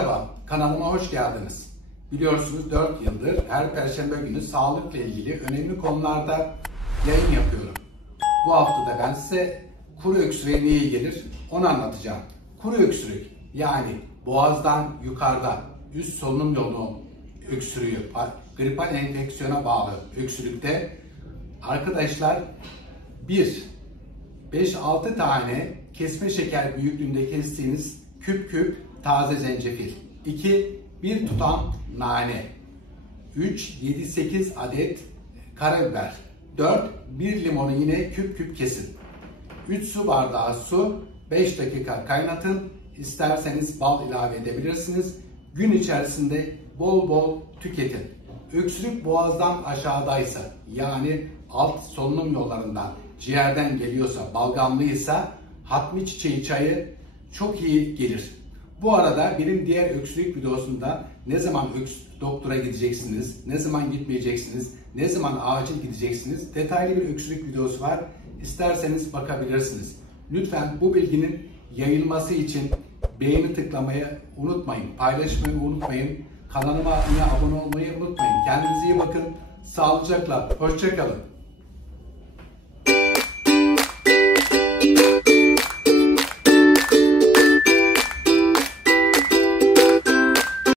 Merhaba, kanalıma hoş geldiniz. Biliyorsunuz 4 yıldır her Perşembe günü sağlıkla ilgili önemli konularda yayın yapıyorum. Bu hafta da ben size kuru öksürüğe ne iyi gelir onu anlatacağım. Kuru öksürük yani boğazdan yukarıda üst solunum yolu öksürüğü, gripal enfeksiyona bağlı öksürükte arkadaşlar 5-6 tane kesme şeker büyüklüğünde kestiğiniz küp küp taze zencefil, 2 bir tutam nane, 3 7-8 adet karabiber, 4 bir limonu yine küp küp kesin. 3 su bardağı su, 5 dakika kaynatın. İsterseniz bal ilave edebilirsiniz. Gün içerisinde bol bol tüketin. Öksürük boğazdan aşağıdaysa yani alt solunum yollarından, ciğerden geliyorsa, balgamlıysa hatmi çiçeği çayı çok iyi gelir. Bu arada benim diğer öksürük videosunda ne zaman doktora gideceksiniz, ne zaman gitmeyeceksiniz, ne zaman acil gideceksiniz detaylı bir öksürük videosu var. İsterseniz bakabilirsiniz. Lütfen bu bilginin yayılması için beğeni tıklamayı unutmayın, paylaşmayı unutmayın, kanalıma abone olmayı unutmayın. Kendinize iyi bakın, sağlıcakla, hoşça kalın.